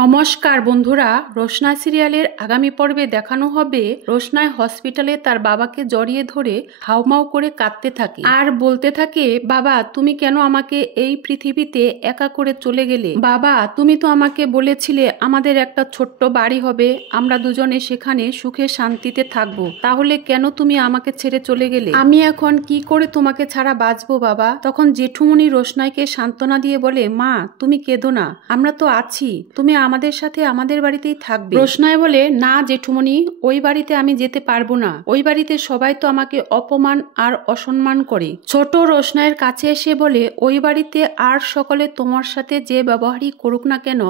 নমস্কার বন্ধুরা, রোশনাই সিরিয়ালের আগামী পর্বে দেখানো হবে রোশনাই হসপিটালে তার বাবাকে জড়িয়ে ধরে হাউমাউ করে কাঁদতে থাকে আর বলতে থাকে, বাবা তুমি কেন আমাকে এই পৃথিবীতে একা করে চলে গেলে? বাবা তুমি তো আমাকে বলেছিলে আমাদের একটা ছোট্ট বাড়ি হবে, আমরা দুজনে সেখানে সুখে শান্তিতে থাকবো, তাহলে কেন তুমি আমাকে ছেড়ে চলে গেলে? আমি এখন কি করে তোমাকে ছাড়া বাঁচবো বাবা? তখন জেঠুমনি রোশনাইকে সান্ত্বনা দিয়ে বলে, মা তুমি কেঁদো না, আমরা তো আছি, তুমি আমাদের সাথে আমাদের বাড়িতেই থাকবে। রোশনাই বলে, না জেঠুমনি, ওই বাড়িতে আমি যেতে পারবো না, ওই বাড়িতে সবাই তো আমাকে অপমান আর অসম্মান করে। ছোট রোশনাইয়ের কাছে এসে বলে, ওই বাড়িতে আর সকলে তোমার সাথে যে ব্যবহারই করুক না কেন,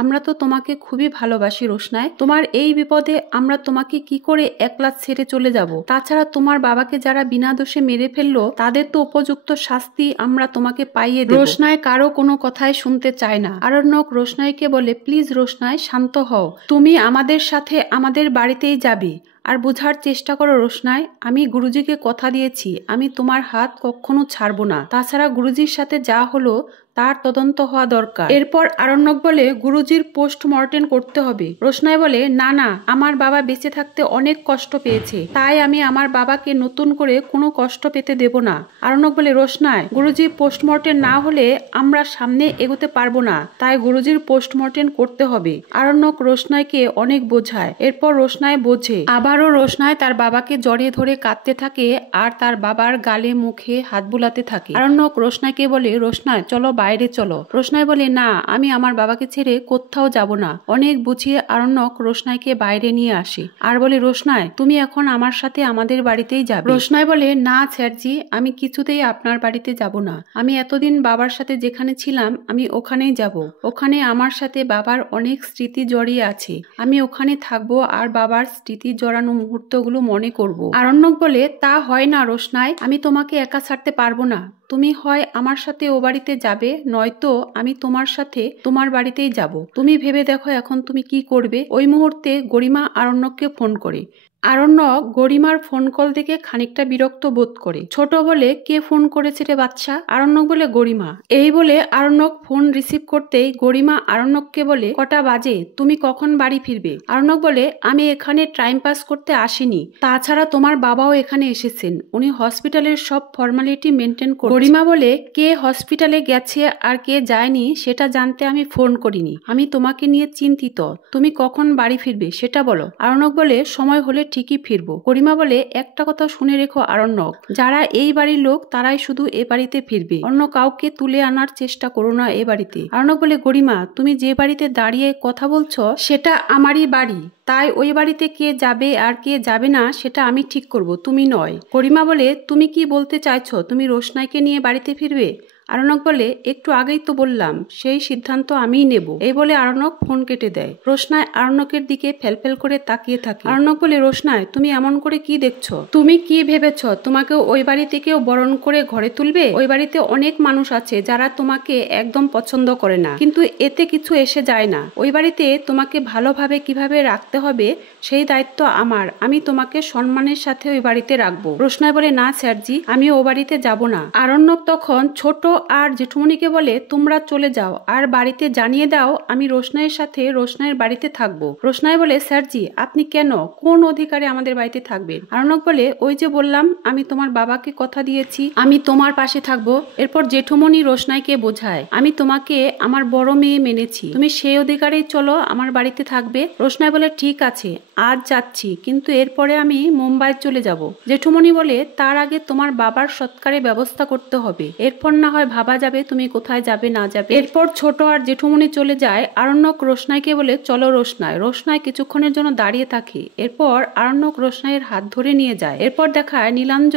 আমরা তো তোমাকে খুবই ভালোবাসি রোশনাই, তোমার এই বিপদে আমরা তোমাকে কি করে একলা ছেড়ে চলে যাব? তাছাড়া তোমার বাবাকে যারা বিনা দোষে মেরে ফেললো তাদের তো উপযুক্ত শাস্তি আমরা তোমাকে পাইয়ে দেব। রোশনাই কারো কোনো কথাই শুনতে চায় না। আরণ্যক রোশনাইকে বলে, প্লিজ রোশনাই শান্ত হও, তুমি আমাদের সাথে আমাদের বাড়িতেই যাবে। আর বোঝার চেষ্টা করো রোশনাই, আমি গুরুজিকে কথা দিয়েছি আমি তোমার হাত কখনো ছাড়বো না, তাছাড়া গুরুজির সাথে যা হলো তার তদন্ত হওয়া দরকার। এরপর আরণ্যক বলে, গুরুজির পোস্টমর্টেম করতে হবে। রোশনাই বলে, না না, আমার বাবা বেঁচে থাকতে অনেক কষ্ট পেয়েছে, তাই আমি আমার বাবাকে নতুন করে কোনো কষ্ট পেতে দেব না। আরণ্যক বলে, রোশনাই গুরুজির পোস্টমর্টেম না হলে আমরা সামনে এগোতে পারবো না, তাই গুরুজির পোস্টমর্টেম করতে হবে। আরণ্যক রোশনাইকে অনেক বোঝায়, এরপর রোশনাই বোঝে। আবারও রোশনাই তার বাবাকে জড়িয়ে ধরে কাঁদতে থাকে আর তার বাবার গালে মুখে হাত বুলাতে থাকে। আরণ্যক রোশনাইকে বলে, রোশনাই চলো বাইরে চলো। রোশনাই বলে, না আমি আমার বাবাকে ছেড়ে কোথাও যাব না। অনেক বুঝিয়ে আরণ্যক রোশনাইকে বাইরে নিয়ে আসে আর বলে, রোশনাই তুমি এখন আমার সাথে আমাদের বাড়িতেই যাবে। রোশনাই বলে, না স্যারজি, আমি কিছুতেই আপনার বাড়িতে যাব না, আমি এতদিন বাবার সাথে যেখানে ছিলাম আমি ওখানেই যাব, ওখানে আমার সাথে বাবার অনেক স্মৃতি জড়িয়ে আছে, আমি ওখানে থাকবো আর বাবার স্মৃতি জড়ানো মুহূর্তগুলো মনে করব। আরণ্যক বলে, তা হয় না রোশনাই, আমি তোমাকে একা ছাড়তে পারবো না, তুমি হয় আমার সাথে ও বাড়িতে যাবে, নয়তো আমি তোমার সাথে তোমার বাড়িতেই যাব, তুমি ভেবে দেখো এখন তুমি কি করবে। ওই মুহূর্তে গরিমা আরণ্যককে ফোন করে। আরণ্যক গরিমার ফোন কল দেখে খানিকটা বিরক্ত বোধ করে। ছোট বলে, কে ফোন করেছে রে বাচ্চা? আরণ্যক বলে, গরিমা। এই বলে আরণ্যক ফোন রিসিভ করতেই গরিমা আরণ্যককে বলে, কটা বাজে, তুমি কখন বাড়ি ফিরবে? আরণ্যক বলে, আমি এখানে টাইম পাস করতে আসিনি, তাছাড়া তোমার বাবাও এখানে এসেছেন, উনি হসপিটালের সব ফর্মালিটি মেনটেন করছেন। গরিমা বলে, কে হসপিটালে গেছে আর কে যায়নি সেটা জানতে আমি ফোন করিনি, আমি তোমাকে নিয়ে চিন্তিত, তুমি কখন বাড়ি ফিরবে সেটা বলো। আরণ্যক বলে, সময় হলে ঠিকই ফিরবো। গরিমা বলে, একটা কথা শুনে রেখো আরণ্যক, যারা এই বাড়ির লোক তারাই শুধু এ বাড়িতে ফিরবে, অন্য কাউকে তুলে আনার চেষ্টা করো না এ বাড়িতে। আরণ্যক বলে, গরিমা তুমি যে বাড়িতে দাঁড়িয়ে কথা বলছো সেটা আমারই বাড়ি, তাই ওই বাড়িতে কে যাবে আর কে যাবে না সেটা আমি ঠিক করব, তুমি নয়। গরিমা বলে, তুমি কি বলতে চাইছো তুমি রোশনাইকে নিয়ে বাড়িতে ফিরবে? আরণ্যক বলে, একটু আগেই তো বললাম সেই সিদ্ধান্ত আমিই নেব। এই বলে আরণ্যক ফোন কেটে দেয়। রোশনাই আরণ্যকের দিকে ফেলফেল করে তাকিয়ে থাকে। আরণ্যক বলে, রোশনাই তুমি এমন করে কি দেখছো? তুমি কি ভেবেছ তোমাকে ওই বাড়ি থেকেও বরণ করে ঘরে তুলবে? ওই বাড়িতে অনেক মানুষ আছে যারা তোমাকে একদম পছন্দ করে না, কিন্তু এতে কিছু এসে যায় না, ওই বাড়িতে তোমাকে ভালোভাবে কিভাবে রাখতে হবে সেই দায়িত্ব আমার, আমি তোমাকে সম্মানের সাথে ওই বাড়িতে রাখবো। রোশনাই বলে, না স্যারজি, আমি ও বাড়িতে যাব না। আরণ্যক তখন ছোট আর জেঠুমনিকে বলে, তোমরা চলে যাও আর বাড়িতে জানিয়ে দাও আমি রোশনাইয়ের সাথে রোশনাইয়ের বাড়িতে থাকবো। রোশনাই বলে, স্যারজি আপনি কেন, কোন অধিকারে আমাদের বাড়িতে থাকবেন? আরণ্যক বলে, ওই যে বললাম আমি তোমার বাবাকে কথা দিয়েছি আমি তোমার পাশে থাকবো। এরপর জেঠুমনি রোশনাইকে বোঝায়, আমি তোমাকে আমার বড় মেয়ে মেনেছি, তুমি সেই অধিকারেই চলো আমার বাড়িতে থাকবে। রোশনাই বলে, ঠিক আছে আজ যাচ্ছি, কিন্তু এরপরে আমি মুম্বাই চলে যাব। জেঠুমনি বলে, তার আগে তোমার বাবার সৎকারে ব্যবস্থা করতে হবে, এরপর না হয় ভাবা যাবে তুমি কোথায় যাবে না যাবে। এরপর ছোট আর জেঠুমনি চলে যায়। আরণ্যক রোশনাইকে বলে, চলো রোশনাই। রোশনাই কিছুক্ষণের জন্য দাঁড়িয়ে থাকে, এরপর আরণ্যক রোশনাইয়ের হাত ধরে নিয়ে যায়। এরপর দেখায় নীলাঞ্জ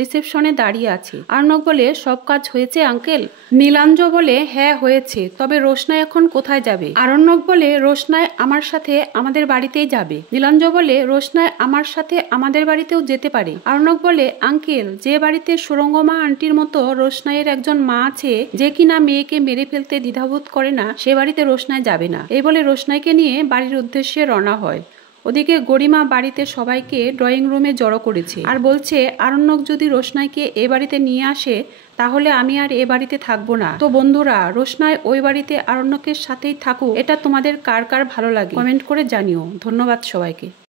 রিসেপশনে দাঁড়িয়ে আছে। আরণ্যক বলে, সব কাজ হয়েছে আঙ্কেল? নীলাঞ্জ বলে, হ্যাঁ হয়েছে, তবে রোশনাই এখন কোথায় যাবে? আরণ্যক বলে, রোশনাই আমার সাথে আমাদের বাড়িতেই যাবে। নীলাঞ্জ বলে, রোশনাই আমার সাথে আমাদের বাড়িতেও যেতে পারে। আরণ্যক বলে, আঙ্কেল যে বাড়িতে সুরঙ্গমা আন্টির মতো রোশনাইয়ের একজন মা আছে যে কিনা মেয়েকে মেরে ফেলতে দ্বিধাবোধ করে না, সে বাড়িতে রোশনাই যাবে না। এই বলে রোশনাইকে নিয়ে বাড়ির উদ্দেশ্যে রওনা হয়। ওদিকে গরিমা বাড়িতে সবাইকে ড্রয়িং রুমে জড়ো করেছে আর বলছে আরণ্যক যদি রোশনাইকে এ বাড়িতে নিয়ে আসে তাহলে আমি আর এ বাড়িতে থাকবো না। তো বন্ধুরা, রোশনাই ওই বাড়িতে আরণ্যকের সাথেই থাকুক, এটা তোমাদের কার কার ভালো লাগে কমেন্ট করে জানিও। ধন্যবাদ সবাইকে।